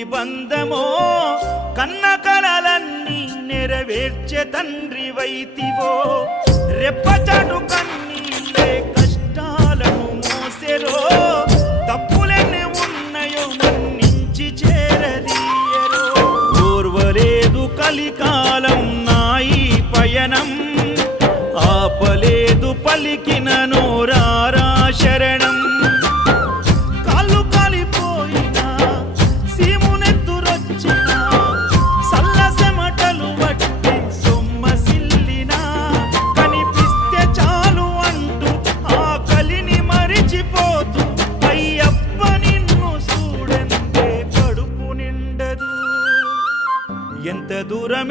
ఎంతటి బంధమో కన్న కలలన్నీ నెరవేర్చే తండ్రి వైతివో రెప్పచాటు కన్నీళ్ళే కష్టాలను మోసెరో తప్పులెన్ని ఉన్నాయో మన్నించి చేరదీయరో ఓర్వలేదు కలికాలం నాయి పయనం ఆపలేదు పలికిన నోరారా శరణం కాళ్ళు కాలిపోయినా సీమునెత్తురొచ్చినా సల్లసెమటలు వట్టి సొమ్మసిల్లినా కనిపిస్తే చాలు అంటూ ఆకలిని మరిచిపోతూ అయ్యప్ప నిన్ను చూడంతే కడుపు నిండదు ఎంత దూరం